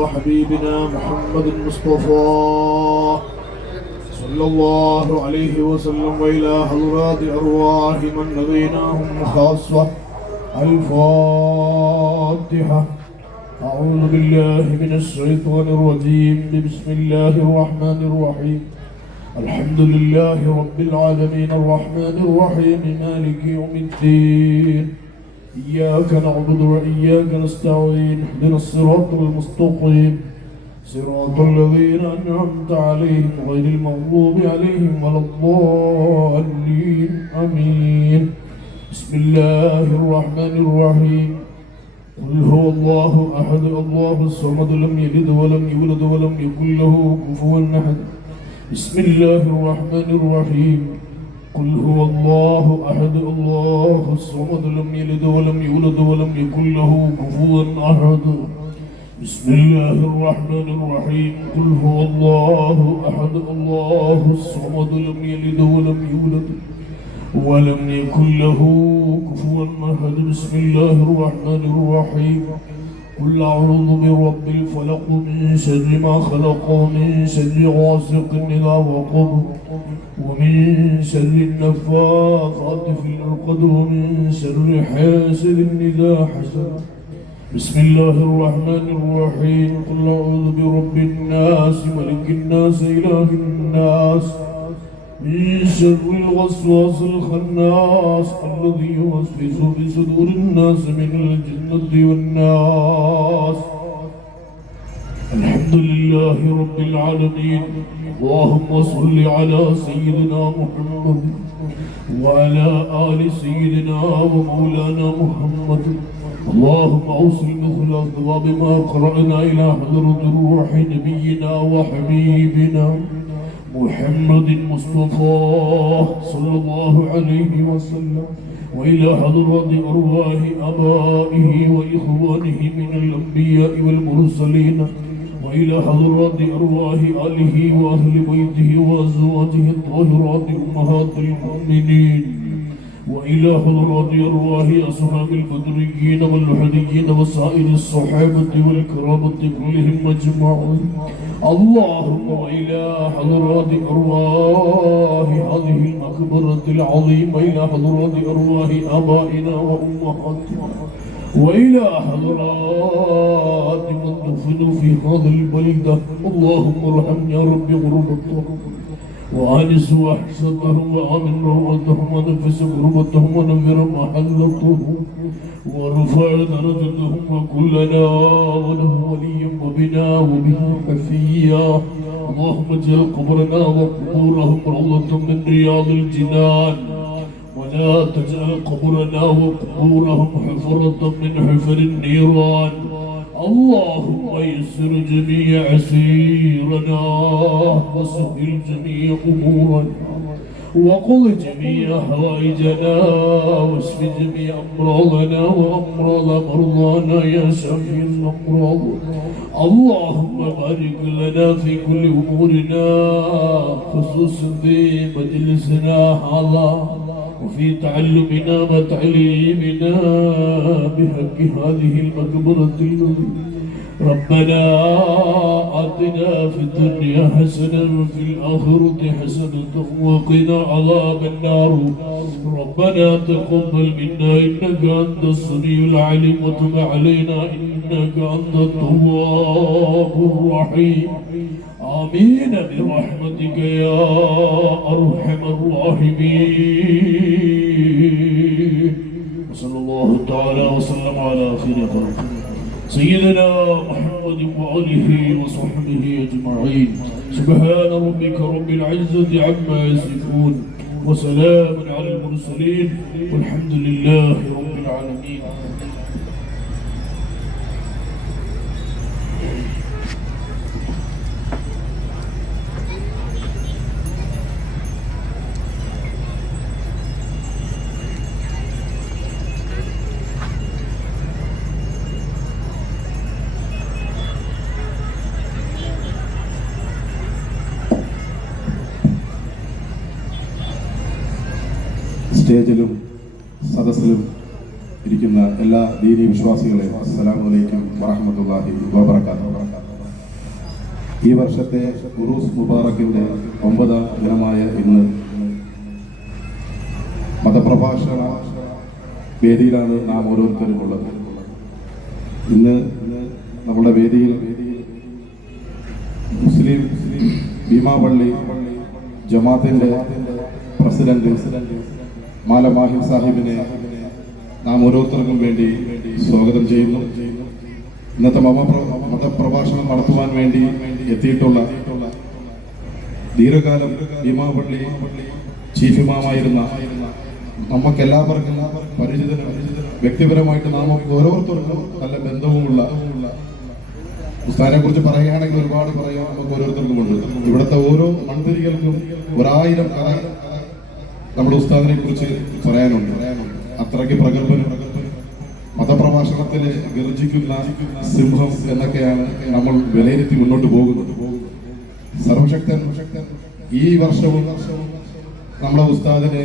وحبيبنا محمد المصطفى صلى الله عليه وسلم وإلى حضرات أرواح من لديناهم خاصة. الفاتحة. أعوذ بالله من الشيطان الرجيم. بسم الله الرحمن الرحيم. الحمد لله رب العالمين الرحمن الرحيم مالك يوم الدين. إياك نعبد وإياك نستعين. اهدنا الصراط المستقيم صراط الذين أنعمت عليهم غير المغضوب عليهم ولا الضالين. آمين. بسم الله الرحمن الرحيم. قل هو الله أحد الله الصمد لم يلد ولم يولد ولم يكن له كفوا أحد. بسم الله الرحمن الرحيم. قل هو الله أحد الله الصمد لم يلد ولم يولد ولم يكن له كفوا أحد. بسم الله الرحمن الرحيم. قل هو الله أحد الله الصمد لم يلد ولم يولد ولم يكن له كفوا أحد. بسم الله الرحمن الرحيم. قل أعوذ برب الفلق من شر ما خلق ومن شر غاسق إذا وقب ومن شر النفاثات في العقد ومن شر حاسد إذا حسد. بسم الله الرحمن الرحيم. قل أعوذ برب الناس ملك الناس إله الناس من شر الوسواس الخناس الذي يوسوس في صدور الناس من الجنة والناس. الحمد لله رب العالمين. اللهم صل على سيدنا محمد وعلى آل سيدنا ومولانا محمد. اللهم أوصل مثل ثواب ما قرأنا إلى حضرة الروح نبينا وحبيبنا محمد المصطفى صلى الله عليه وسلم وإلى حضرة أرواح آبائه وإخوانه من الأنبياء والمرسلين وإلى حضرات أرواح آله وأهل بيته وأزواجه الطاهرات أمهات المؤمنين وإلى حضرات أرواح أصحاب البدريين واللحديين وسائر الصحابة والكرامة كلهم أجمعين. اللهم وإلى حضرات أرواح هذه المقبرة العظيمة إلى حضرات أرواح آبائنا وأمهاتنا وإلى حضرات من دفنوا في هذا البلدة. اللهم ارحم يا رب غربتهم وآنس وحشتهم وآمن روعتهم ونفس غربتهم ونفر محلتهم وارفع درجتهم وكلنا وله وليا وبنا وبه حفيا. اللهم اجعل قبرنا وقبورهم روضة من رياض الجنان ولا تجعل قبرنا وقبورهم حفرة من حفر النيران. اللهم يسر جميع عسيرنا وسهل جميع أمورنا وقض جميع حوائجنا واشف جميع أمراضنا وأمراض مرضانا يا شافي الأمراض. اللهم بارك لنا في كل أمورنا خصوصا في مجلسنا هذا وفي تعلمنا وتعليمنا بحق هذه المقبرة النظيفة. ربنا آتنا في الدنيا حسنة وفي الآخرة حسنة وقنا عذاب النار. ربنا تقبل منا إنك أنت السميع العليم وتب علينا إنك أنت التواب الرحيم. آمين برحمتك يا أرحم الراحمين. وصلى الله تعالى وسلم على خير خلقه سيدنا محمد وآله وصحبه أجمعين. سبحان ربك رب العزة عما يصفون وسلام على المرسلين والحمد لله رب العالمين. സ്റ്റേജിലും സദസ്സിലും ഇരിക്കുന്ന എല്ലാ ദീനി വിശ്വാസികളെയും അസ്സലാമു അലൈക്കും വറഹ്മത്തുള്ളാഹി വബറകാതുഹു. ഈ വർഷത്തെ ഉറൂസ് മുബാറക്കിന്റെ 9ാം ദിനമായ ഇന്ന് മതപ്രഭാഷണ വേദിയിലാണ് നാം ഓരോരുത്തരും ഉള്ളത്. ഇന്ന് നമ്മുടെ വേദിയിൽ മുസ്ലിം ഭീമാപള്ളി ജമാഅത്തിന്റെ പ്രസിഡന്റ് മാല മാഹിം സാഹിബിനെ നാം ഓരോരുത്തർക്കും വേണ്ടി സ്വാഗതം ചെയ്യുന്നു. ഇന്നത്തെ മതപ്രഭാഷണം നടത്തുവാൻ വേണ്ടി എത്തിയിട്ടുള്ള ദീർഘകാലം ഭീമാപള്ളി ചീഫ് ഇമാമായിരുന്ന നമുക്കെല്ലാവർക്കും പരിചിതനും വ്യക്തിപരമായിട്ട് നാം ഓരോരുത്തർക്കും നല്ല ബന്ധവുമുള്ള ഉസ്താദിനെ കുറിച്ച് പറയുകയാണെങ്കിൽ ഒരുപാട് പറയാൻ നമുക്ക് ഓരോരുത്തർക്കുമുണ്ട്. ഇവിടുത്തെ ഓരോ മൺതിരികൾക്കും 1000 കഥ നമ്മുടെ ഉസ്താദിനെ കുറിച്ച് പറയാനുണ്ട്. അത്രയ്ക്ക് പ്രഗത്ഭനും മതപ്രഭാഷണത്തിൽ ഗർജിക്കുന്ന സിംഹം എന്നൊക്കെയാണ് നമ്മൾ വിലയിരുത്തി മുന്നോട്ട് പോകുന്നത്. സർവശക്തൻ ഈ വർഷവും നമ്മുടെ ഉസ്താദിനെ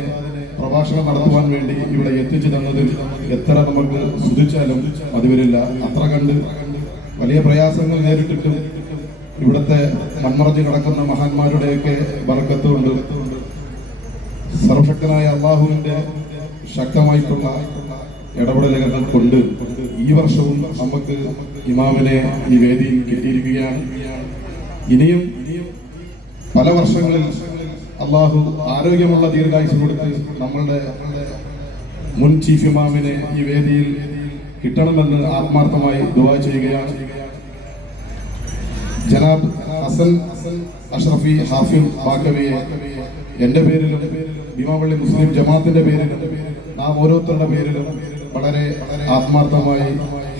പ്രഭാഷണം നടത്തുവാൻ വേണ്ടി ഇവിടെ എത്തിച്ചു തന്നതിൽ എത്ര നമുക്ക് സ്തുതിച്ചാലും അത് വരില്ല. അത്ര കണ്ട് വലിയ പ്രയാസങ്ങൾ നേരിട്ടിട്ടും ഇവിടുത്തെ മൺമറഞ്ഞു കിടക്കുന്ന മഹാന്മാരുടെയൊക്കെ ബർക്കത്തുകൊണ്ട് സർവശക്തനായ അള്ളാഹുവിന്റെ ശക്തമായിട്ടുള്ള ഇടപെടലുകൾ കൊണ്ട് ഈ വർഷവും നമുക്ക് ഇമാമിനെ ഈ വേദിയിൽ കിട്ടിയിരിക്കുകയാണ്. ഇനിയും പല വർഷങ്ങളിൽ അള്ളാഹു ആരോഗ്യമുള്ള ദീർഘായുസ് കൊടുത്ത് നമ്മളുടെ മുൻ ചീഫ് ഇമാമിനെ ഈ വേദിയിൽ കിട്ടണമെന്ന് ആത്മാർത്ഥമായി ദുആ ചെയ്യുകയാണ്. ജനാബ് ഹസൻ അഷ്റഫി ഹാഫിൽ ബാക്കവിയെ എന്റെ പേരിലും ഭീമാപള്ളി മുസ്ലിം ജമാഅത്തിന്റെ പേരിലും നാം ഓരോരുത്തരുടെ പേരിലും വളരെ ആത്മാർത്ഥമായി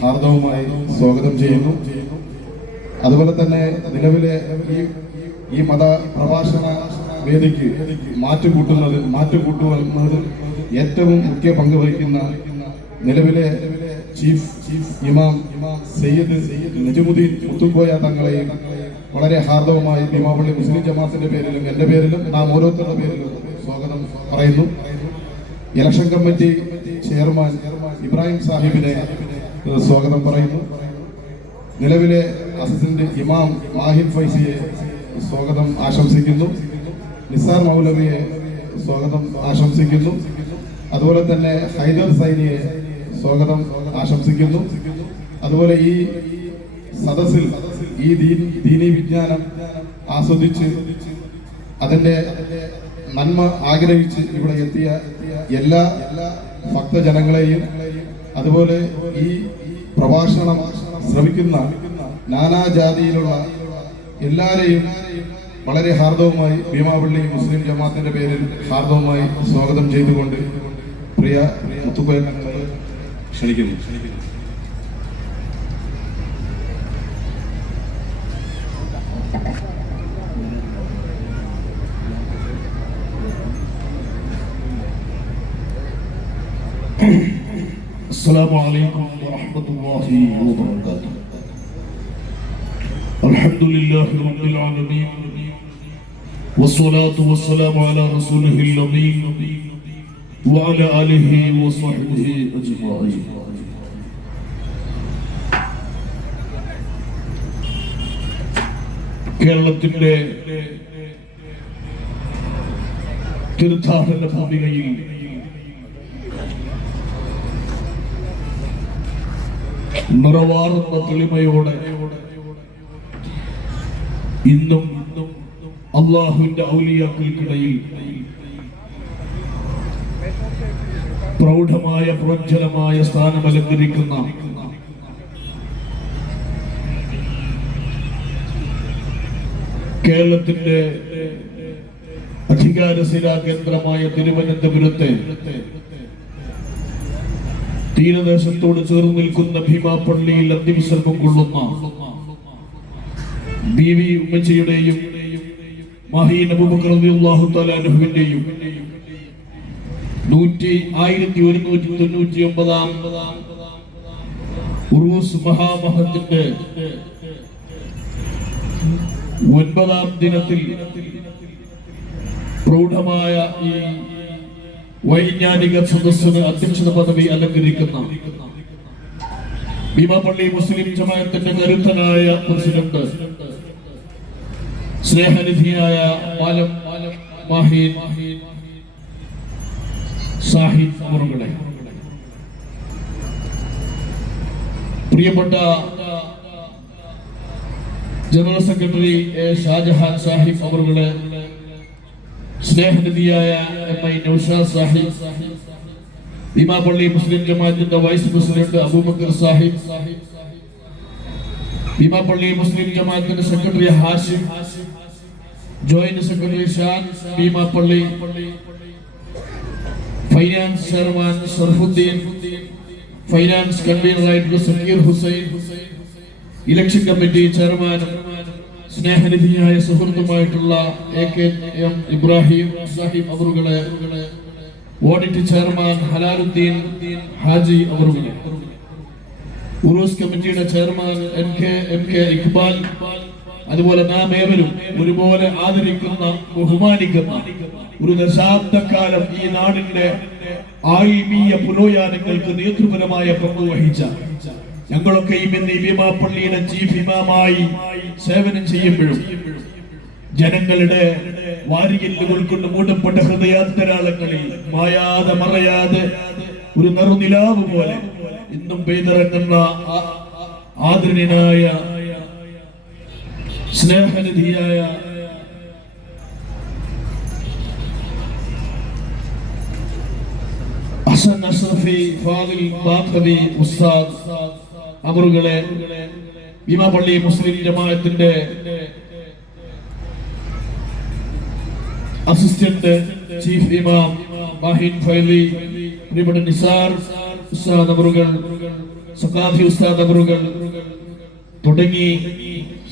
ഹാർദവുമായി സ്വാഗതം ചെയ്യുന്നു. അതുപോലെ തന്നെ നിലവിലെ ഈ മത പ്രഭാഷണ വേദിക്ക് മാറ്റുകൂട്ടുന്നത് ഏറ്റവും മുഖ്യ പങ്ക് വഹിക്കുന്ന നിലവിലെ ചീഫ് ഇമാം സയ്യിദ് നജമുദ്ദീൻ മുത്തുക്കോയ തങ്ങളെയും വളരെ ഹാർദവുമായി ഭീമാപള്ളി മുസ്ലിം ജമാഅത്തിന്റെ പേരിലും എന്റെ പേരിലും നാം ഓരോരുത്തരുടെ പേരിലും സ്വാഗതം പറയുന്നു. ഇലക്ഷൻ കമ്മിറ്റി ചെയർമാൻ ഇബ്രാഹിം സാഹിബിനെ സ്വാഗതം പറയുന്നു. നിലവിലെ അസിസ്റ്റന്റ് ഇമാം മാഹിൻ ഫൈസിയെ സ്വാഗതം ആശംസിക്കുന്നു. നിസാർ മൗലവിയെ സ്വാഗതം ആശംസിക്കുന്നു. അതുപോലെ തന്നെ ഹൈദർ സൈനിയെ സ്വാഗതം ആശംസിക്കുന്നു. അതുപോലെ ഈ സദസ്സിൽ ഈ ദീനി വിജ്ഞാനം ആസ്വദിച്ച് അതിന്റെ നന്മ ആഗ്രഹിച്ച് ഇവിടെ എത്തിയ എല്ലാ ഭക്തജനങ്ങളെയും അതുപോലെ ഈ പ്രഭാഷണം ശ്രവിക്കുന്ന നാനാജാതിയിലുള്ള എല്ലാരെയും വളരെ ഹാർദവുമായി ഭീമാപള്ളി മുസ്ലിം ജമാഅത്തിന്റെ പേരിൽ ഹാർദവുമായി സ്വാഗതം ചെയ്തുകൊണ്ട് പ്രിയ മുത്തുക്കോയ തങ്ങളെ ക്ഷണിക്കുന്നു. السلام عليكم ورحمة الله وبركاته. الحمد لله رب العالمين والصلاة والسلام على رسوله الأمين وعلى آله وصحبه أجمعين. കേരളത്തിന്റെ തീർത്ഥാടന ഭൂമികയിൽ നിറവാർന്ന തെളിമയോടെ ഇന്നും അള്ളാഹുവിന്റെ ഔലിയാക്കൾക്കിടയിൽ പ്രൗഢമായ പ്രോജ്വലമായ സ്ഥാനം അലങ്കരിക്കുന്ന കേരളത്തിന്റെ അധികാരശിലാ കേന്ദ്രമായ തിരുവനന്തപുരത്തെ തീരദേശത്തോട് ചേർന്ന് നിൽക്കുന്ന ഭീമാപള്ളിയിൽ അന്ത്യവിശ്രമം കൊള്ളുന്ന ബീവി ഉമ്മച്ചിയുടെയും മഹീൻ അബൂബക്കർ റളിയല്ലാഹു തആല അൻഹുവിന്റെയും 1199-ാം ഉറൂസ് മഹാമഹത്തിന്റെ 9ാം ദിനത്തിൽ പ്രൗഢമായ ഈ വൈജ്ഞാനിക സദസ്സിന് അധ്യക്ഷത പദവി അലങ്കരിക്കുന്ന ഭീമാപള്ളി മുസ്ലിം ജമാഅത്തിന്റെ കരുത്തനായ പ്രസിഡന്റ് സ്നേഹനിധിയായ മാലം മാഹീൻ സാഹിബ് അവറുകളെ, പ്രിയപ്പെട്ട general secretary A Shajahan Sahib അവറുകളെ, സ്നേഹനിധിയായ MI നൗഷാദ് സാഹിബ്, ഭീമാപള്ളി മുസ്ലിം ജമാഅത്തിന്റെ vice president Abubakar Sahib, Beemapally Muslim ജമാഅത്തിന്റെ secretary Hashim, joint secretary Shan Beemapally, finance chairman Sharafudheen, finance കൺവീനറായിട്ടുള്ള സക്കീർ ഹുസൈൻ, ഇലക്ഷൻ കമ്മിറ്റി ചെയർമാനും സ്നേഹനിധിയായ സുഹൃത്തുമായിട്ടുള്ള AKM ഇബ്രാഹിം സാഹിബ് അവറുകളെ, ഓഡിറ്റ് ചെയർമാൻ ഹലാലുദ്ദീൻ ഹാജി അവറുകളെ, ഉറൂസ് കമ്മിറ്റിയുടെ ചെയർമാൻ MK ഇക്ബാൽ, അതുപോലെ നാം ഏവരും ഒരുപോലെ ആദരിക്കുന്ന ബഹുമാനിക്കുന്ന ഒരു ദശാബ്ദക്കാലം ഈ നാടിന്റെ ആത്മീയ പുരോഗമനങ്ങൾക്ക് നേതൃപരമായ പങ്ക് വഹിച്ച ഞങ്ങളൊക്കെയും ഇന്ന് ഈ ഭീമാപള്ളിയുടെ ചീഫ് ഇമാമായി സേവനം ചെയ്യുമ്പോഴും ജനങ്ങളുടെ വാരിയല്ലുകൾ കൊണ്ട് മൂടപ്പെട്ട ഹൃദയാന്തരാളങ്ങളിൽ മായാതെ മറയാതെ ഒരു നറുനിലാവ് പോലെ ഇന്നും പെയ്തിറങ്ങുന്ന ആദരണീയനായ സ്നേഹനിധിയായ ഹസൻ അഷ്റഫി ഫാദിൽ ബാഖവി ഉസ്താദ് അവറുകളെ, ഭീമാപള്ളി മുസ്ലിം ജമാഅത്തിന്റെ അസിസ്റ്റന്റ് ചീഫ് ഇമാം മാഹിൻ ഫൈലി, പ്രിയപ്പെട്ട നിസാർ ഉസ്താദ് അവറുകൾ, സഖാഫി ഉസ്താദ് അവറുകൾ തുടങ്ങി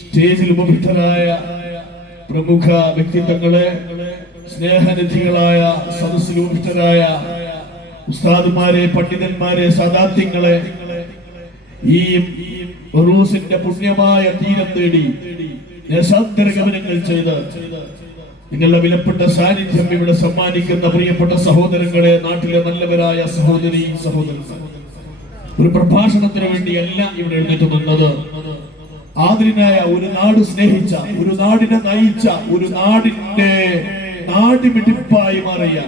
സ്റ്റേജിൽ ഉപവിഷ്ടരായ പ്രമുഖ വ്യക്തിത്വങ്ങളെ, സ്നേഹനിധികളായ സദസ്സിൽ ഉപവിഷ്ടരായ ഉസ്താദുമാരെ, പണ്ഡിതന്മാരെ, സദാത്യങ്ങളെ, ഈ ഉറൂസിന്റെ പുണ്യമായ തീരം തേടി ദേശാന്തര ഗമനങ്ങൾ ചെയ്ത് നിങ്ങളുടെ വിലപ്പെട്ട സാന്നിധ്യം ഇവിടെ സമ്മാനിക്കുന്ന പ്രിയപ്പെട്ട സഹോദരങ്ങളെ, നാട്ടിലെ നല്ലവരായ സഹോദരി സഹോദരന്മാർ, ഒരു പ്രഭാഷണത്തിന് വേണ്ടിയല്ല ഇവിടെ എഴുന്നേറ്റ് നിന്നത്. ആദരനായ ഒരു നാട് സ്നേഹിച്ച, ഒരു നാടിനെ നയിച്ച, ഒരു നാടിന്റെ നാടിമിടിപ്പായി മാറിയ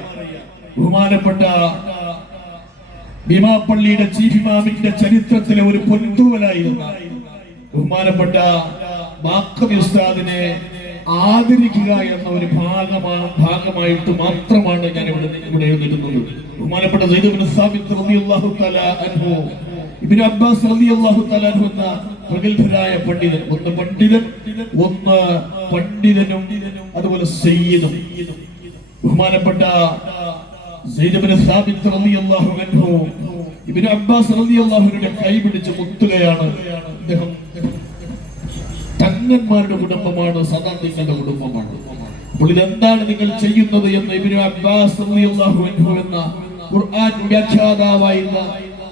ബഹുമാനപ്പെട്ട ഭീമാപള്ളിയുടെ ചീഫ് ഇമാമിന്റെ ചരിത്രത്തിലെ ഒരു പൊൻതൂവലായിരുന്ന ബഹുമാനപ്പെട്ട ബാഖവി ഉസ്താദിനെ ആദരിക്കുക എന്ന ഒരു ഭാഗമായിട്ട് മാത്രമാണ് ഞാൻ ഇവിടെ എഴുന്നേറ്റുന്നത്. ബഹുമാനപ്പെട്ട സയ്യിദ് ഇബ്നു സാബിത്ത് റളിയല്ലാഹു തആല അൻഹു, ഇബ്നു അബ്ബാസ് റളിയല്ലാഹു തആല അൻഹു എന്ന പ്രഗത്ഭരായ പണ്ഡിതൻ, ഒന്ന് പണ്ഡിതനും അതുപോലെ സയ്യിദും, ബഹുമാനപ്പെട്ട സയ്യിദ് ഇബ്നു സാബിത്ത് റളിയല്ലാഹു അൻഹു ഇബ്നു അബ്ബാസ് റളിയല്ലാഹു അൻഹുവിന്റെ കൈ പിടിച്ച് മുത്തുകയാണ്. അദ്ദേഹം തങ്ങന്മാരുടെ കുടുംബമാണ്, സദാത്യങ്ങളുടെ കുടുംബമാണ്. അപ്പോൾ ഇതെന്താണ് നിങ്ങൾ ചെയ്യുന്നത് എന്ന് ഇബ്നു അബ്ബാസ് റളിയല്ലാഹു അൻഹു എന്ന ഖുർആൻ വ്യാഖ്യാതാവായിരുന്ന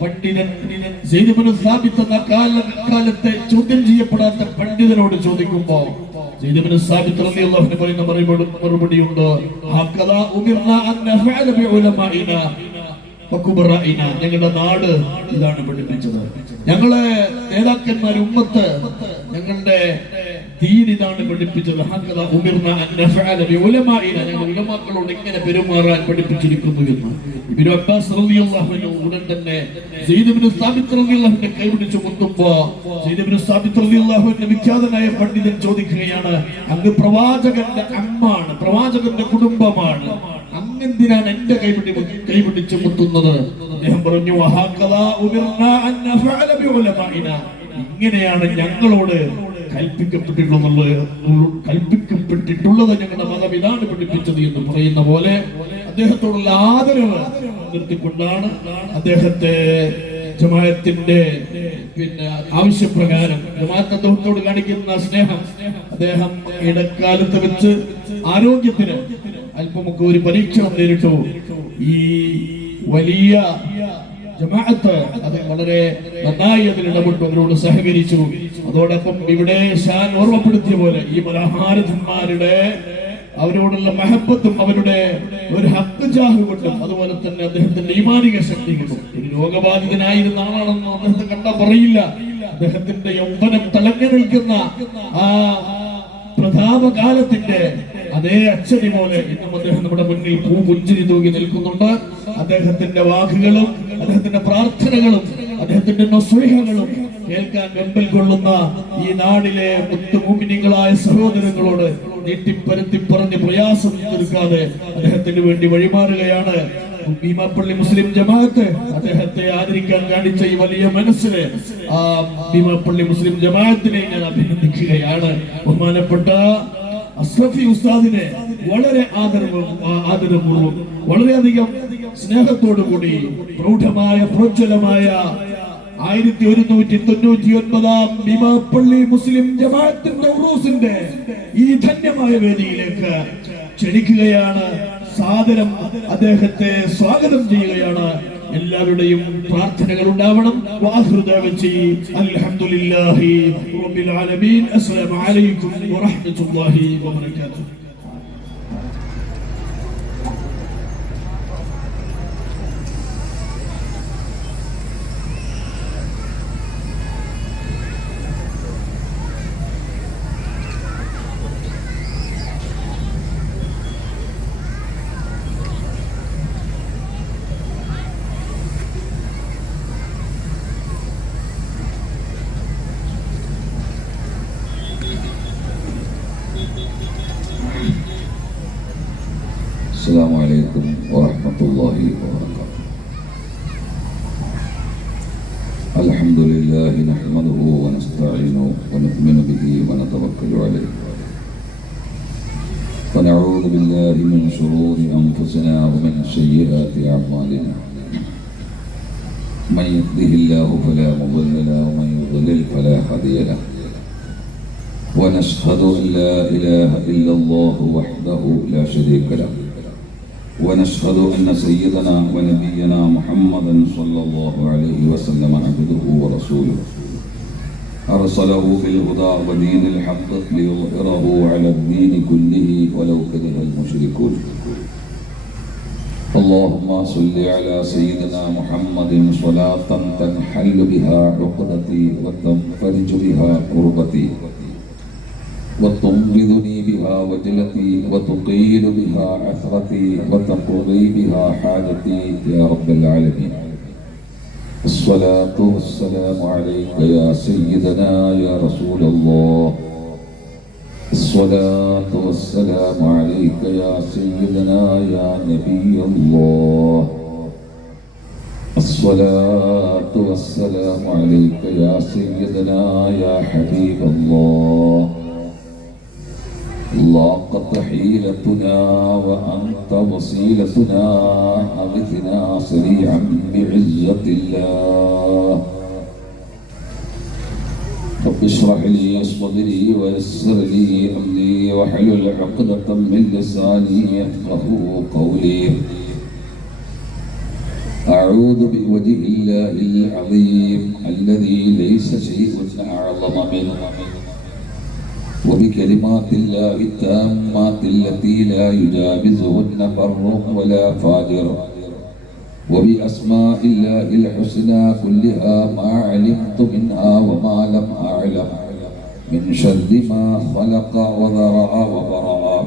പണ്ഡിതൻ സയ്യിദ് ഇബ്നു സാബിത്ത് എന്ന കാലത്തെ ചോദ്യം ചെയ്യപ്പെടാത്ത പണ്ഡിതനോട് ചോദിക്കുമ്പോൾ സയ്യിദ് ഇബ്നു സാബിത്ത് റളിയല്ലാഹു അൻഹു പറയുന്ന മറുപടിയുണ്ട്, ഹഖദാ ഉമിർനാ അൻ നഫഅല ബിഉലമാഇനാ വകുബറാഇന. ഞങ്ങളുടെ നാട് ഇതാണ് പഠിപ്പിച്ചത്, ഞങ്ങളെ നേതാക്കന്മാർ, ഉമ്മത്ത്, ഞങ്ങളുടെ ദീൻ ഇതാണ് പഠിപ്പിച്ചത്. ഹഖദാ ഉമിർനാ അൻ നഫഅല ബിഉലമാഇന, ഞങ്ങൾ ഉലമാക്കളോട് ഇങ്ങനെ പെരുമാറാൻ പഠിപ്പിച്ചിരിക്കുന്നു എന്ന് ഇബ്നു അബ്ബാസ് റളിയല്ലാഹു അൻഹു ഉടൻ തന്നെ സയ്യിദ് ഇബ്നു സാബിത്ത് റളിയല്ലാഹു അൻഹു കൈപിടിച്ച് മുത്തുമ്പോൾ സയ്യിദ് ഇബ്നു സാബിത്ത് റളിയല്ലാഹു അൻഹു വിഖ്യാതനായ പണ്ഡിതൻ ചോദിക്കുകയാണ്, അങ്ങ് പ്രവാചകന്റെ അമ്മാണ്, പ്രവാചകന്റെ കുടുംബമാണ്, അങ്ങെന്തിനാണ് എന്റെ കൈപിടിച്ച് മുത്തുന്നത്? അദ്ദേഹം പറഞ്ഞു, ഇങ്ങനെയാണ് ഞങ്ങളോട് കൽപ്പിക്കപ്പെട്ടിട്ടുള്ളത്, ഞങ്ങളുടെ മതം ഇതാണ് പഠിപ്പിച്ചത് എന്ന് പറയുന്ന പോലെ അദ്ദേഹത്തോടുള്ള ആദരവ് നിർത്തിക്കൊണ്ടാണ് അദ്ദേഹത്തെ ജമാഅത്തിന്റെ ആവശ്യപ്രകാരം ജമാഅത്ത് അദ്ദേഹത്തോട് കാണിക്കുന്ന സ്നേഹം, അദ്ദേഹം ഇടക്കാലത്ത് വെച്ച് ആരോഗ്യത്തിന് അല്പമൊക്കെ ഒരു പരീക്ഷണം നേരിട്ടു. ഈ വലിയ ജമാഅത്ത് അത് വളരെ നന്നായി അതിൽ ഇടപെട്ടു, അതിനോട് സഹകരിച്ചു. അതോടൊപ്പം ഇവിടെ ഷാൻ ഓർമ്മപ്പെടുത്തിയ പോലെ ഈ മലഹാരഥന്മാരുടെ അവരോടുള്ള മഹബത്തും അവരുടെ ഒരു ഹക്ക് ജാഹ് കൊണ്ടും അതുപോലെ തന്നെ അദ്ദേഹത്തിന്റെ ഈമാനിക ശക്തി കൊണ്ടും, ഒരു രോഗബാധിതനായിരുന്ന ആളാണെന്ന് അദ്ദേഹത്തെ കണ്ടാൽ പറയില്ല, അദ്ദേഹത്തിന്റെ യൗവനം തിളങ്ങി നിൽക്കുന്ന ആ പ്രതാപകാലത്തിന്റെ അതേ അച്ചടി പോലെ ഇന്നും അദ്ദേഹം നമ്മുടെ മുന്നിൽ പുഞ്ചിരി തൂകി നിൽക്കുന്നുണ്ട്. അദ്ദേഹത്തിന്റെ വാക്കുകളും അദ്ദേഹത്തിന്റെ പ്രാർത്ഥനകളും അദ്ദേഹത്തിന്റെ നസ്വീഹകളും കേൾക്കാൻ വെമ്പൽ കൊള്ളുന്ന ഈ നാടിലെ മുത്തുമുമിനികളായ സഹോദരങ്ങളോട് നീട്ടിപ്പരത്തി പറഞ്ഞ് പ്രയാസം തീർക്കാതെ അദ്ദേഹത്തിന് വേണ്ടി വഴിമാറുകയാണ് ഭീമാപ്പള്ളി മുസ്ലിം ജമാഅത്ത്. അദ്ദേഹത്തെ ആദരിക്കാൻ കാണിച്ച ഈ വലിയ മനസ്സിന് ആ ഭീമാപ്പള്ളി മുസ്ലിം ജമാഅത്തിനെ ഞാൻ അഭിനന്ദിക്കുകയാണ്. ബഹുമാനപ്പെട്ട അസ്രഫി ഉസ്താദിനെ വളരെ ആദരപൂർവ്വം വളരെയധികം സ്നേഹത്തോടു കൂടി പ്രൗഢമായ പ്രോജ്വലമായ 1199 ഭീമാപ്പള്ളി മുസ്ലിം ജമാഅത്തിന്റെ ഉറൂസിന്റെ ഈ ധന്യമായ വേദിയിലേക്ക് ക്ഷണിക്കുകയാണ്. സാദരം അദ്ദേഹത്തെ സ്വാഗതം ചെയ്യുകയാണ്. എല്ലാവരുടെയും പ്രാർത്ഥനകൾ ഉണ്ടാവണം. അൽഹംദുലില്ലാഹി റബ്ബിൽ ആലമീൻ. അസ്സലാമു അലൈക്കും വറഹ്മത്തുള്ളാഹി വബറകാതുഹു. السلام عليكم ورحمة الله وبركاته. الحمد لله نحمده ونستعينه ونؤمن به ونتوكل عليه ونعوذ بالله من شرور أنفسنا ومن سيئات أعمالنا. من يهده الله فلا مضل له ومن يضلل فلا هادي له. ونشهد أن لا إله إلا الله وحده لا شريك له. ونشهد أن سيدنا ونبينا محمدا صلى الله عليه وسلم عبده ورسوله أرسله بالهدى ودين الحق ليظهره على الدين كله ولو كره المشركون. اللهم صل على سيدنا محمد صلاة تنحل بها عقدتي وتنفرج بها كربتي وتنقذني بها وجلتي وتقيل بها عثرتي وتقضي بها حاجتي يا رب العالمين. الصلاة والسلام عليك يا سيدنا يا رسول الله. الصلاة والسلام عليك يا سيدنا يا نبي الله. الصلاة والسلام عليك يا سيدنا يا حبيب الله. ضاقت حيلتنا وأنت وسيلتنا أغثنا سريعا بعزة الله. رب اشرح لي صدري ويسر لي أمري واحلل عقدة من لساني يفقهوا قولي. أعوذ بوجه الله العظيم الذي ليس شيء أعظم منه وبكلمات الله التامات التي لا يجاوزهن بر ولا فاجر وبأسماء الله الحسنى كلها ما علمت منها وما لم أعلم من شر ما خلق وذرأ وبرأ.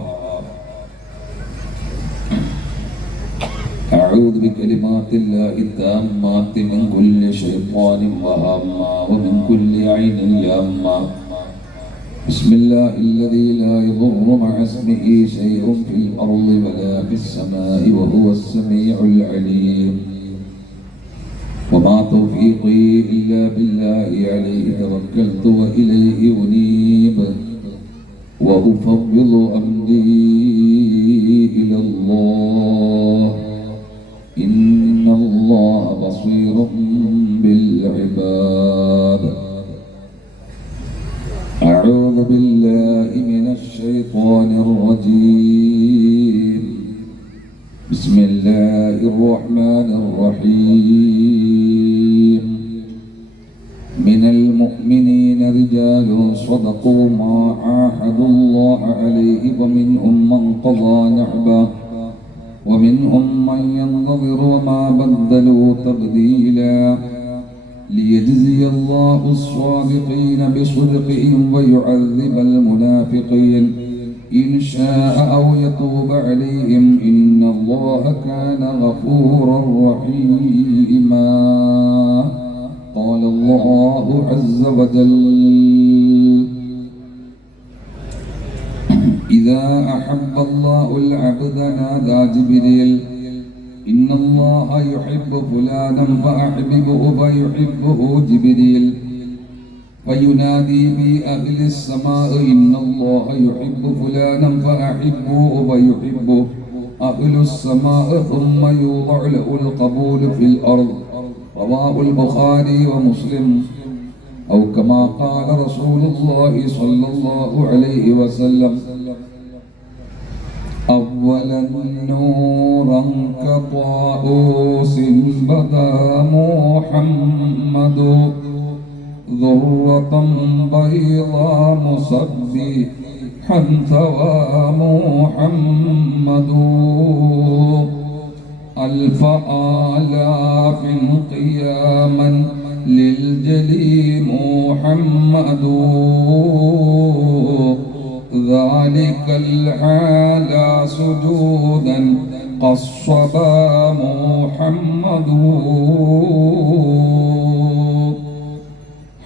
أعوذ بكلمات الله التامات من كل شيطان وهامة ومن كل عين لامة. بسم الله الذي لا يضر مع اسمه شيء في الأرض ولا في السماء وهو السميع العليم. وما توفيقي إلا بالله عليه توكلت وإليه أنيب وأفوض أمري إلى الله إن الله بصير بالعباد. أعوذ بالله من الشيطان الرجيم. بسم الله الرحمن الرحيم. من المؤمنين رجال صدقوا ما عاهدوا الله عليه ومنهم من قضى نحبه ومنهم من ينتظر وما بدلوا تبديلا. ليجزي الله الصادقين بصدقهم ويعذب المنافقين إن شاء أو يتوب عليهم إن الله كان غفورا رحيما. قال الله عز وجل: إذا أحب الله العبد نادى جبريل: إن الله يحب فلانا فأحببه فيحبه جبريل فينادي في أهل السماء: إن الله يحب فلانا فأحبه فيحبه أهل السماء ثم يوضع له القبول في الأرض. رواه البخاري ومسلم. أو كما قال رسول الله صلى الله عليه وسلم: أولا نورا كطاؤوس بدا محمد ذرة بيضاء مصبحا ثوى محمد ألف آلاف قياما للجلي محمد ذلك الحال سجودا قصبا محمد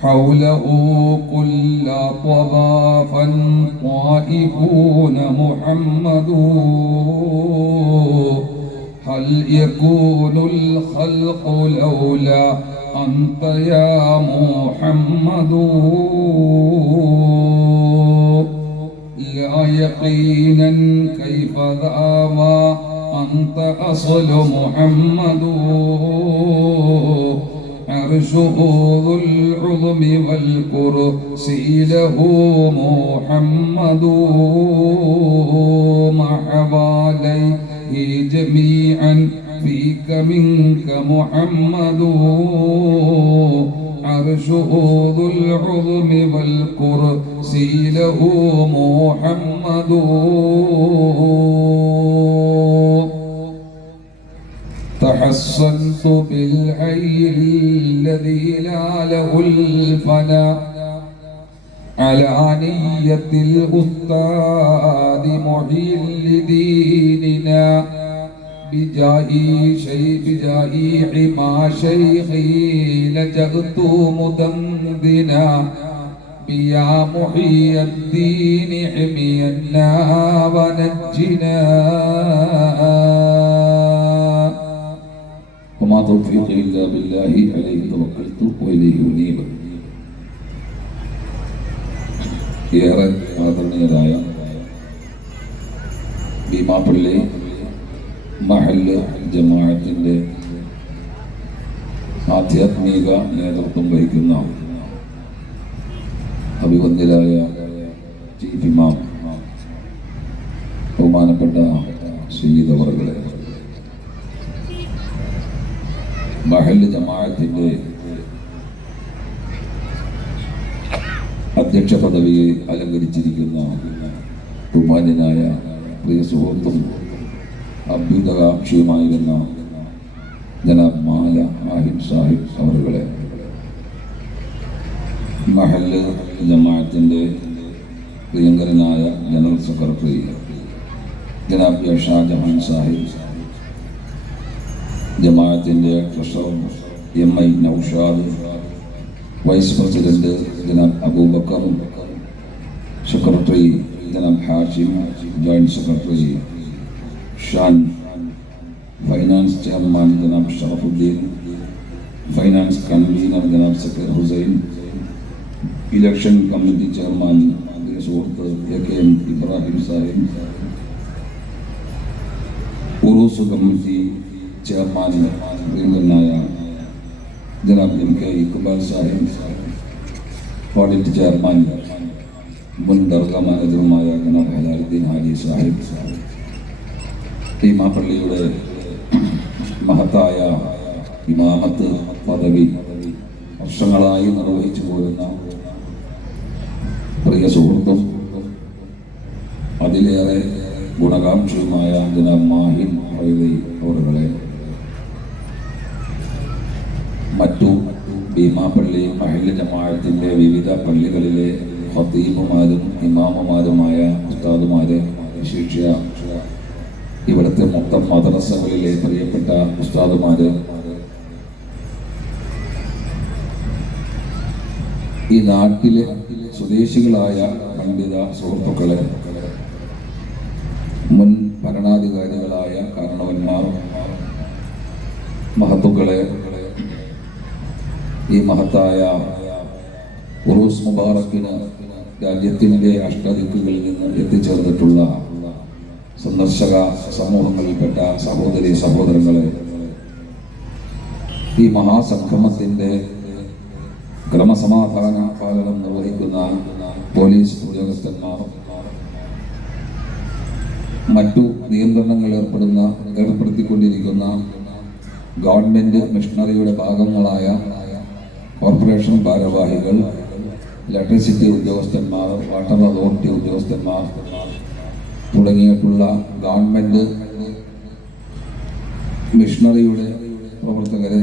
حوله كل طوافا طائفون محمد هل يكون الخلق لولا أنت يا محمد لا يقينا كيف ذاما أنت أصل محمد عرشه ذو العظم والكرسي له محمد مرحبا عليه جميعا فيك منك محمد عرشه ذو العظم والكرسي له محمد تحصنت بالحي الذي لا له الفناء على نية الأستاذ محيي لديننا بجاهي حما شيخي لجأت مدندنا بيا محيي الدين حمينا ونجنا وما توفيقي إلا بالله عليه توكلت وإليه أنيب. ഏറെ ആദരണീയരായ ഭീമാപ്പള്ളി മഹല്ല് ജമാഅത്തിന്റെ ആധ്യാത്മിക നേതൃത്വം വഹിക്കുന്ന അഭിവന്ദ്യരായ ചീഫ് ഇമാം ബഹുമാനപ്പെട്ട സയ്യിദ് അവറുകളെ, മഹല്ല് ജമാഅത്തിന്റെ അധ്യക്ഷ പദവിയെ അലങ്കരിച്ചിരിക്കുന്ന ബഹുമാന്യനായ പ്രിയ സുഹൃത്തും അഭ്യുതകാംക്ഷിയുമായിരുന്ന ജനാബ് മാല മാഹിൻ സാഹിബ് അവറുകളെ, മഹല്ല് ജമാഅത്തിന്റെ പ്രിയങ്കരനായ ജനറൽ സെക്രട്ടറി ജനാബ് ഷാജഹാൻ സാഹിബ്, ജമാഅത്തിന്റെ treasurer MI Naushad, vice president Janab Abubakar, secretary Janab Hashim, joint secretary Shan, finance chairman Janab Sharafudheen, finance convener Janab Zakir Hussain, election committee chairman സുഹൃത്ത് AKM Ibrahim Sahib, Uroos committee chairman പ്രിയങ്കരനായ Janab MK Iqbal Sahib, audit chairman മുൻ ദർഗ മാനേജറുമായ ജനാബ് ഹലാലുദ്ദീൻ ഹാജി സാഹിബ്, ഭീമാപ്പള്ളിയുടെ മഹത്തായ ഇമാമത്ത് പദവി വർഷങ്ങളായി നിർവഹിച്ചു പോരുന്ന പ്രിയ സുഹൃത്തും അതിലേറെ ഗുണകാംക്ഷയുമായ ജനാബ് മാഹിൻ അവറുകളെ, മറ്റു ഭീമാപ്പള്ളി മഹല്ല് ജമാഅത്തിന്റെ വിവിധ പള്ളികളിലെ ഖതീബുമാരും ഇമാമുമാരുമായ ഉസ്താദുമാരെ, വിശേഷ ഇവിടുത്തെ മൊത്തം മദ്രസകളിലെ പ്രിയപ്പെട്ട ഉസ്താദുമാര്, ഈ നാട്ടിലെ സ്വദേശികളായ പണ്ഡിത സുഹൃത്തുക്കളെ, മുൻ ഭരണാധികാരികളായ കാരണവന്മാർ, മഹത്തുക്കളെ, ഈ മഹത്തായ ഉറൂസ് മുബാറക്കിന് രാജ്യത്തിൻ്റെ അഷ്ടദിക്കുകളിൽ നിന്ന് എത്തിച്ചേർന്നിട്ടുള്ള സന്ദർശക സമൂഹങ്ങളിൽപ്പെട്ട സഹോദരി സഹോദരങ്ങളെ, ഈ മഹാസംഗമത്തിൻ്റെ ക്രമസമാധാന പാലനം നിർവഹിക്കുന്ന പോലീസ് ഉദ്യോഗസ്ഥന്മാർ, മറ്റു നിയന്ത്രണങ്ങൾ ഏർപ്പെടുത്തിക്കൊണ്ടിരിക്കുന്ന ഗവൺമെൻറ് മിഷണറിയുടെ ഭാഗങ്ങളായ കോർപ്പറേഷൻ ഭാരവാഹികൾ, ഇലക്ട്രിസിറ്റി ഉദ്യോഗസ്ഥന്മാർ, വാട്ടർ അതോറിറ്റി ഉദ്യോഗസ്ഥന്മാർ തുടങ്ങിയിട്ടുള്ള ഗവൺമെൻറ് മിഷണറിയുടെ പ്രവർത്തകരെ,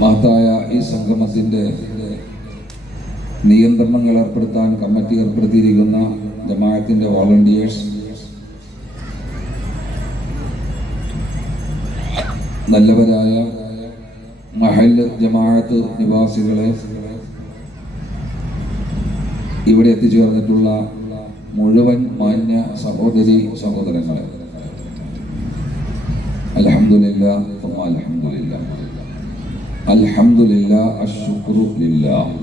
മഹത്തായ ഈ സംഗമത്തിൻ്റെ നിയന്ത്രണങ്ങൾ ഏർപ്പെടുത്താൻ കമ്മിറ്റി ഏർപ്പെടുത്തിയിരിക്കുന്ന ജമാഅത്തിൻ്റെ വോളണ്ടിയേഴ്സ്, നല്ലവരായ മഹല്ല് ജമാഅത്ത് നിവാസികളെ, ഇവിടെ എത്തിച്ചേർന്നിട്ടുള്ള മുഴുവൻ മാന്യ സഹോദരി സഹോദരങ്ങളെ, അൽഹംദുലില്ലാഹ് അൽഹംദുലില്ലാഹ് അൽഹംദുലില്ലാഹ് അശ്ശുക്രു ലില്ലാഹ്.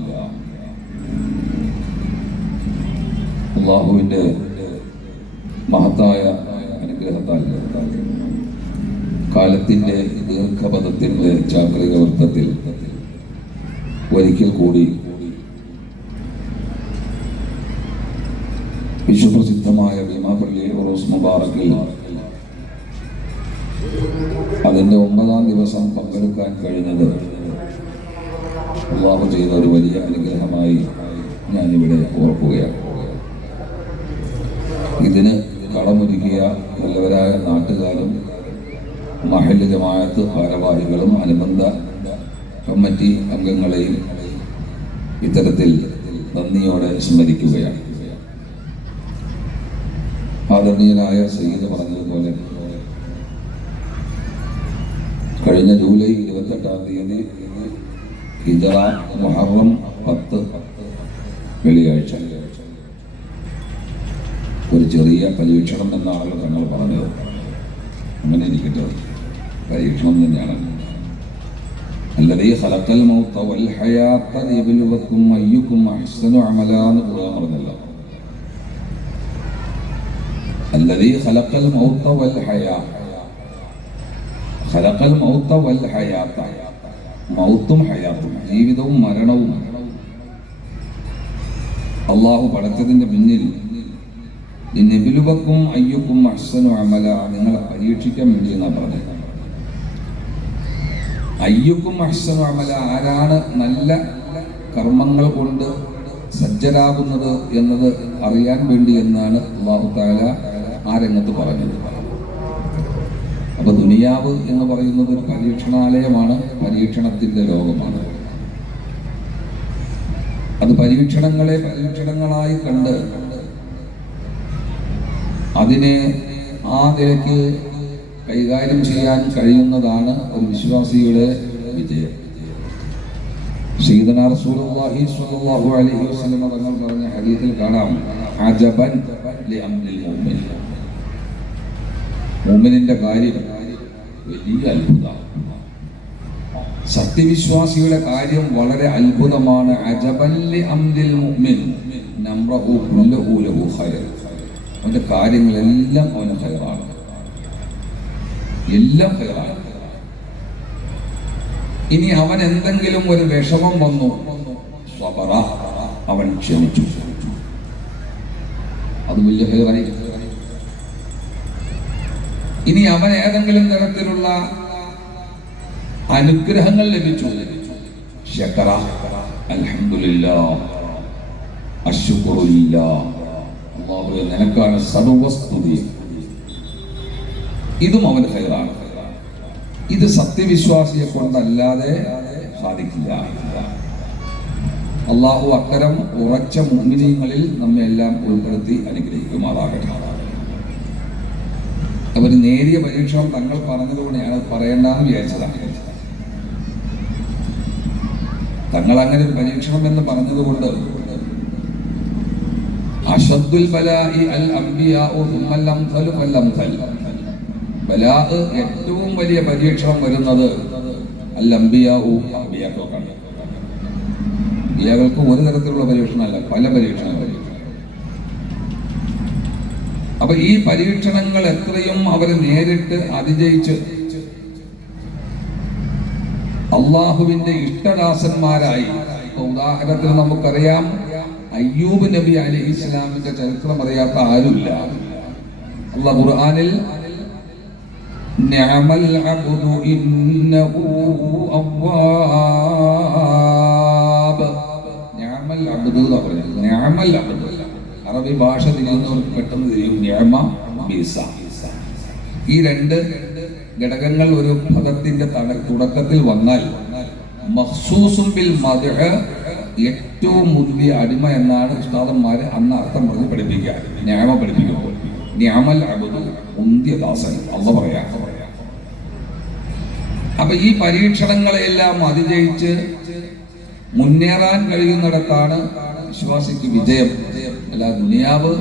അല്ലാഹുവിൻ്റെ മഹത്തായ അനുഗ്രഹത്താൽ കാലത്തിൻ്റെ ദീർഘപഥത്തിൻ്റെ ചാക്രിക വൃത്തത്തിൽ ഒരിക്കൽ കൂടി വിശ്വപ്രസിദ്ധമായ ഭീമാപള്ളി ഉറൂസ് മുബാറക്കിൽ അതിൻ്റെ 9ാം ദിവസം പങ്കെടുക്കാൻ കഴിഞ്ഞത് അല്ലാഹു ചെയ്ത ഒരു വലിയ അനുഗ്രഹമായി ഞാനിവിടെ ഓർക്കുകയാണ്. ഇതിന് കളമൊരുക്കിയ നല്ലവരായ നാട്ടുകാരും മഹല്ല് ജമാഅത്ത് ഭാരവാഹികളും അനുബന്ധ കമ്മിറ്റി അംഗങ്ങളെയും ഇത്തരത്തിൽ നന്ദിയോടെ സ്മരിക്കുകയാണ്. ആദരണീയനായ സയ്യിദ് പറഞ്ഞതുപോലെ കഴിഞ്ഞ ജൂലൈ 28-ാം തീയതി ഹിജറ മുഹറം 10 വെള്ളിയാഴ്ച ഒരു ചെറിയ പരീക്ഷണം എന്നാണല്ലോ തങ്ങൾ പറഞ്ഞത്. അങ്ങനെ ഇരിക്കട്ടെ, പരീക്ഷണം തന്നെയാണ്. അല്ലദീ ഖലഖൽ മൗത വൽ ഹയാത ലിയബ്ലുവക്കും അയ്യുക്കും അഹ്സനു അമലാ എന്ന് ഖുർആൻ പറഞ്ഞല്ലോ. അല്ലദീ ഖലഖൽ മൗത വൽ ഹയാ, ഖലഖൽ മൗത വൽ ഹയാത, മൗത്തും ഹയാത്തും ജീവിതവും മരണവും അല്ലാഹു പടച്ചതിന്റെ പിന്നിൽ ലിയബ്ലുവക്കും അയ്യുക്കും അഹ്സനു അമല, നിങ്ങളെ പരീക്ഷിക്കാൻ വേണ്ടി എന്നാണ് പറഞ്ഞത്. അയ്യുക്കും അഹ്സനു അമല, ആരാണ് നല്ല കർമ്മങ്ങൾ കൊണ്ട് സജ്ജരാകുന്നത് എന്നത് അറിയാൻ വേണ്ടി എന്നാണ് അല്ലാഹു തആല ആ രംഗത്ത് പറഞ്ഞത്. അപ്പൊ ദുനിയാവ് എന്ന് പറയുന്നത് ഒരു പരീക്ഷണാലയമാണ്, പരീക്ഷണത്തിന്റെ ലോകമാണ്. അത് പരീക്ഷണങ്ങളെ പരീക്ഷണങ്ങളായി കണ്ട് അതിനെ ആ നിലയ്ക്ക് കൈകാര്യം ചെയ്യാൻ കഴിയുന്നതാണ് ഒരു വിശ്വാസിയുടെ വിജയം. സയ്യിദുനാ റസൂലുള്ളാഹി സ്വല്ലല്ലാഹു അലൈഹി വസല്ലം തങ്ങൾ പറഞ്ഞ ഹദീസിൽ കാണാം, അജബൻ ലിഅംരിൽ മുഅ്മിൻ, മുഅ്മിനിന്റെ കാര്യം വലിയ അത്ഭുതമാണ്. സത്യവിശ്വാസിയുടെ കാര്യം വളരെ അത്ഭുതമാണ്. അജബൻ ലിഅംരിൽ മുഅ്മിൻ നംറഹു കുല്ലഹു ലഹു ഖൈർ, അവന്റെ കാര്യങ്ങളെല്ലാം അവന് ഖൈറാണ്, എല്ലാം ഖൈറാണ്. ഇനി അവൻ എന്തെങ്കിലും ഒരു വിഷമം വന്നു, സ്വബറ, അവൻ ക്ഷമിച്ചു, അത് വലിയ ഖൈറായി. ഇനി അവൻ ഏതെങ്കിലും തരത്തിലുള്ള അനുഗ്രഹങ്ങൾ ലഭിച്ചു, ശകറ, അൽഹംദുലില്ലാഹ്, അശ്ശുക്റുലില്ലാഹ്, അല്ലാഹുവേ നിനക്കാണ് സർവസ്തുതി, ഇതും അവൻ ഖൈറാണ്. ഇത് സത്യവിശ്വാസിയെ കൊണ്ടല്ലാതെ സാധിക്കില്ല. അള്ളാഹു അത്തരം ഉറച്ച മുഅ്മിനീങ്ങളിൽ നമ്മെ എല്ലാം ഉൾപ്പെടുത്തി അനുഗ്രഹിക്കുമാറാകട്ടെ. അവർ നേരിയ പരീക്ഷണം തങ്ങൾ പറഞ്ഞതുകൊണ്ട് ഞാൻ പറയണ്ടെന്ന് വിചാരിച്ചതാണ്. തങ്ങൾ അങ്ങനെ ഒരു പരീക്ഷണം എന്ന് പറഞ്ഞതുകൊണ്ട് അശദ്ദുൽ ബലാഇ അൽ അംബിയാഉ സുമ്മൽ അംസലു ഫൽ അംസൽ, ബലാ ഏറ്റവും വലിയ പരീക്ഷണം വരുന്നത് അൽ അംബിയാഉ അംബിയാക്കൾക്കാണ്. അംബിയാക്കൾക്ക് ഒരു തരത്തിലുള്ള പരീക്ഷണമല്ല, പല പരീക്ഷണങ്ങൾ. അപ്പൊ ഈ പരീക്ഷണങ്ങൾ എത്രയും അവർ നേരിട്ട് അതിജയിച്ച് അള്ളാഹുവിന്റെ ഇഷ്ടദാസന്മാരായി. ഉദാഹരണത്തിന് നമുക്കറിയാം, അയ്യൂബ് നബി അലൈഹി ഇസ്ലാമിന്റെ ചരിത്രം അറിയാത്ത ആരുമില്ല. അല്ലാഹു ഖുർആനിൽ നിഅമൽ അബ്ദു ഇന്നഹു അവ്വാബ്, നിഅമൽ അബ്ദു എന്ന് പറയുന്നത്. നിഅമൽ അബ്ദു അറബി ഭാഷ തിരിയുന്നവർക്ക് പെട്ടെന്ന് തിരിയും. നിഅമ, ബിസ, ഈ രണ്ട് ഘടകങ്ങൾ ഒരു പദത്തിന്റെ തുടക്കത്തിൽ വന്നാൽ മഖ്സൂസും ബിൽ മദ്ഹ്, ഏറ്റവും മുന്തിയ അടിമ എന്നാണ് ഉസ്താദന്മാര് അന്ന് അർത്ഥം പറഞ്ഞ് പഠിപ്പിക്കുക. നിഅമ പഠിപ്പിക്കുമ്പോൾ നിഅമൽ അബ്ദു, മുന്തിയ ദാസൻ അല്ലാഹു പറയാ. അപ്പൊ ഈ പരീക്ഷണങ്ങളെല്ലാം അതിജയിച്ച് മുന്നേറാൻ കഴിയുന്നിടത്താണ് വിശ്വാസിക്ക് വിജയം. അല്ല, ദുനിയാവ്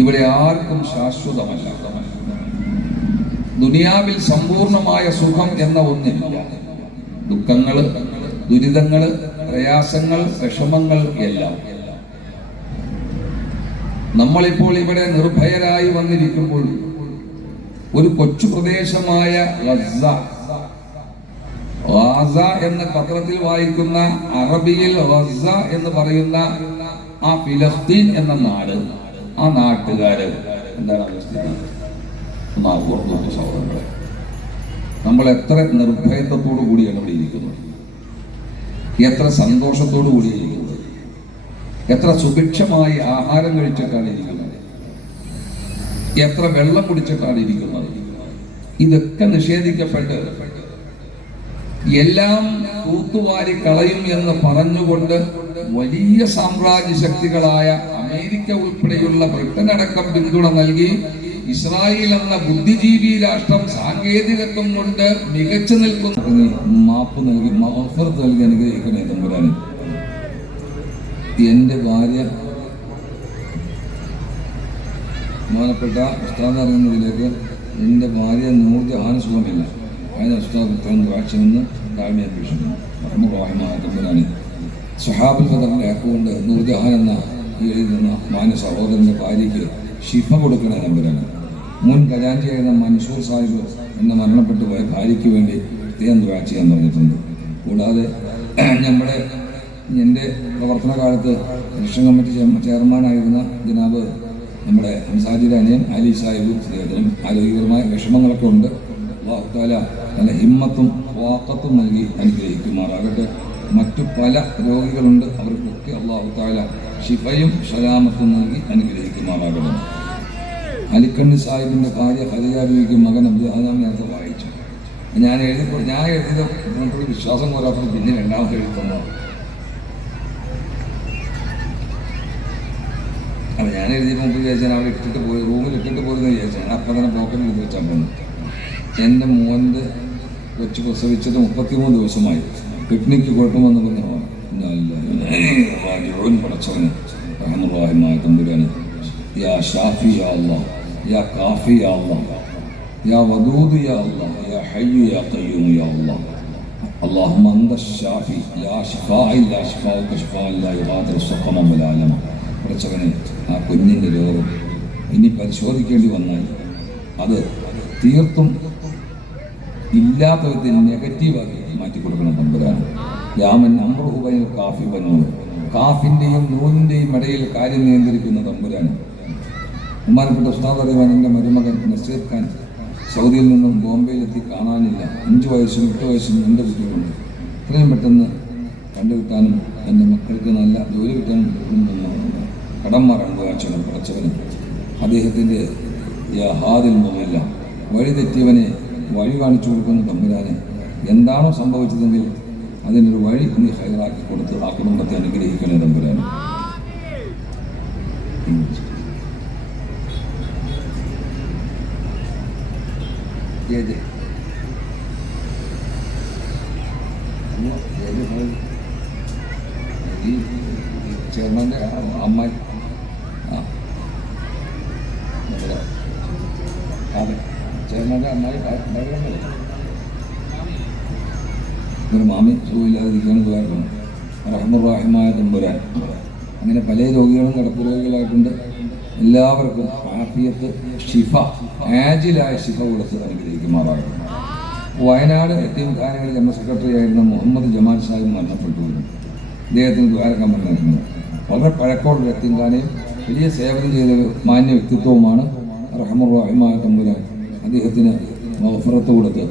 ഇവിടെ ആർക്കും ശാശ്വതമല്ല. ദുനിയാവിൽ സമ്പൂർണമായ സുഖം എന്ന ഒന്നില്ല. ദുഃഖങ്ങള്, ദുരിതങ്ങള്, പ്രയാസങ്ങൾ, വിഷമങ്ങൾ എല്ലാം. നമ്മളിപ്പോൾ ഇവിടെ നിർഭയരായി വന്നിരിക്കുമ്പോൾ ഒരു കൊച്ചു പ്രദേശമായ ഗാസ എന്ന പത്രത്തിൽ വായിക്കുന്ന അറബിയിൽ ഗസ എന്ന് പറയുന്ന ആ ഫിലസ്തീൻ എന്ന നാട്, ആ നാട്ടുകാര് എന്താണ് അവസ്ഥ? സഹോദരങ്ങളെ, നമ്മൾ എത്ര നിർഭയത്വത്തോടു കൂടിയാണ് ഇവിടെ ഇരിക്കുന്നത്, എത്ര സന്തോഷത്തോടു കൂടി ഇരിക്കുന്നത്, എത്ര സുഭിക്ഷമായി ആഹാരം കഴിച്ചിട്ടാണ് ഇരിക്കുന്നത്, എത്ര വെള്ളം കുടിച്ചിട്ടാണ് ഇരിക്കുന്നത്. ഇതൊക്കെ നിഷേധിക്കപ്പെട്ട് എല്ലാം തൂത്തുവാരി കളയും എന്ന് പറഞ്ഞുകൊണ്ട് വലിയ സാമ്രാജ്യ ശക്തികളായ അമേരിക്ക ഉൾപ്പെടെയുള്ള ബ്രിട്ടൻ അടക്കം പിന്തുണ നൽകി ഇസ്രായേൽ എന്ന ബുദ്ധിജീവി രാഷ്ട്രം സാങ്കേതികത്വം കൊണ്ട് മികച്ചു നിൽക്കുന്ന മാപ്പ് നൽകി, മഗ്ഫിറത്ത് നൽകി അനുഗ്രഹിക്കണേ തമ്പുരാനെ. എന്റെ ഭാര്യ ബഹുമാനപ്പെട്ട ഉസ്താദ് അറിയുന്നതിലേക്ക്, എൻ്റെ ഭാര്യ നൂർജഹാൻ സുഖമില്ല. അതിന് ഉസ്താദ് ഉത്തരം വാക്ഷ്യമെന്ന് താഴ്മ അന്വേഷിക്കുന്നു. തമ്പുരാനെ സുഹാബുൽ ഖദറിന്റെ അക്കൗണ്ട് നൂർജഹാൻ എന്ന ഈ എഴുതുന്ന മാന്യ സഹോദരന്റെ ഭാര്യയ്ക്ക് ഷിഫ കൊടുക്കണേ തമ്പുരാനെ. മുൻ ഖജാൻജിയായിരുന്ന മൻസൂർ സാഹിബ് എന്ന മരണപ്പെട്ടു പോയ ഭാര്യയ്ക്ക് വേണ്ടി പ്രത്യേകം ദുആ ചെയ്യാൻ പറഞ്ഞിട്ടുണ്ട്. കൂടാതെ എൻ്റെ പ്രവർത്തന കാലത്ത് ഇലക്ഷൻ കമ്മിറ്റി ചെയർമാനായിരുന്ന ജനാബ് നമ്മുടെ അൻസാരിയുടെ അനിയൻ അലി സാഹിബ്, അദ്ദേഹത്തിനും ആരോഗ്യപരമായ വിഷമങ്ങളൊക്കെ ഉണ്ട്. അല്ലാഹു തആല നല്ല ഹിമ്മത്തും വാഖത്തും നൽകി അനുഗ്രഹിക്കുമാറാകട്ടെ. മറ്റു പല രോഗികളുണ്ട്, അവർക്കൊക്കെ അല്ലാഹു തആല ഷിഫയും സലാമത്തും നൽകി അനുഗ്രഹിക്കുമാറാകട്ടെ. അലിക്കണ്ണി സാഹിബിന്റെ ഭാര്യ ഹരിയാബിക്ക് മകൻ അബ്ദുൽ നേരത്തെ വായിച്ചു. ഞാൻ എഴുതിയത് വിശ്വാസം പോരാത്തത് പിന്നെ രണ്ടാമത്തെ എഴുതുന്നു. അല്ല, ഞാൻ എഴുതിയപ്പോൾ മുമ്പ് വിചാരിച്ചാൽ അവിടെ ഇട്ടിട്ട് പോയി, റൂമിൽ ഇട്ടിട്ട് പോയെന്ന് വിചാരിച്ചാൽ അപ്പം തന്നെ പോക്കറ്റിൽ എടുത്ത് വെച്ചാൽ പോകുന്നു. എൻ്റെ മോൻ്റെ കൊച്ചു പ്രസവിച്ചത് 33 ദിവസമായി. കിഡ്നിക്ക് കുഴപ്പമെന്ന് പറഞ്ഞു പടച്ചവന് റഹ്മത്തുള്ളാഹിമായ തമ്പുരാന്. യാ ഷാഫി യാ അല്ലാഹ്, യാ കാഫി യാ അല്ലാഹ്, യാ വദൂദ് യാ അല്ലാഹ്, യാ ഹയ്യു യാ ഖയ്യൂം യാ അല്ലാഹ്. اللهم أنت الشافي لا شفاء إلا شفاءك شفاء لا يغادر سقما ولا ألما. പടച്ചവനെ, ആ കുഞ്ഞിൻ്റെ രോഗം ഇനി പരിശോധിക്കേണ്ടി വന്നാൽ അത് തീർത്തും ഇല്ലാത്ത വിധത്തിൽ നെഗറ്റീവാക്കി മാറ്റിക്കൊടുക്കണം തമ്പുരാന്. യാമൻ അമ്രുഹുബൈൽ കാഫി ബന്നൂർ, കാഫിൻ്റെയും നൂനിൻ്റെയും ഇടയിൽ കാര്യം നിയന്ത്രിക്കുന്ന തമ്പുരാന്. ബഹുമാനപ്പെട്ട ഉസ്താദ് അറിയാൻ എൻ്റെ മരുമകൻ നസീർ ഖാൻ സൗദിയിൽ നിന്നും ബോംബെയിലെത്തി കാണാനില്ല. 5 വയസ്സും 8 വയസ്സും എൻ്റെ കുട്ടികളുണ്ട്. എത്രയും പെട്ടെന്ന് കണ്ടുകിട്ടാനും എൻ്റെ മക്കൾക്ക് നല്ല ജോലി കിട്ടാനും കടന്മാരാണ് വാച്ചവൻ പടച്ചവനും. അദ്ദേഹത്തിൻ്റെ ഹാദിൽ മുതല്ല വഴിതെറ്റിയവനെ വഴി കാണിച്ചു കൊടുക്കുന്ന തമ്പുരാനെ എന്താണോ സംഭവിച്ചതെങ്കിൽ അതിനൊരു വഴി നീ ഹൈറാക്കി കൊടുത്ത് ആ കുടുംബത്തെ അനുഗ്രഹിക്കണേ തമ്പുരാനെ. ഈ ചെയർമാൻ്റെ അമ്മായി അതെ ചെയർമാൻ്റെ അമ്മായി ഒരു മാമി സുഖമില്ലാതിരിക്കുകയാണ് ദ്വാരക്കണം. റഹ്മുർ-റഹീമായ തമ്പുരാൻ അങ്ങനെ പല രോഗികളും കിടപ്പ് രോഗികളായിട്ടുണ്ട്. എല്ലാവർക്കും ആഫിയത്ത് ഷിഫ ആജിലായ ഷിഫ കൊടുത്ത് അനുഗ്രഹിക്കുമാറാകണം. വയനാട് യത്തീംഖാനയിൽ ജനറൽ സെക്രട്ടറി ആയിരുന്ന മുഹമ്മദ് ജമാൽ സാഹിബ് മരണപ്പെട്ടു. ഇദ്ദേഹത്തിന് ദ്വാരക്കാൻ പറഞ്ഞിരുന്നു. വളരെ പഴക്കമുള്ള യത്തീംഖാനയിൽ വലിയ സേവനം ചെയ്തൊരു മാന്യ വ്യക്തിത്വവുമാണ് റഹ്മുർ-റഹീമായ തമ്പുരാൻ. അദ്ദേഹത്തിന് മഗ്ഫിറത്ത് കൊടുത്ത്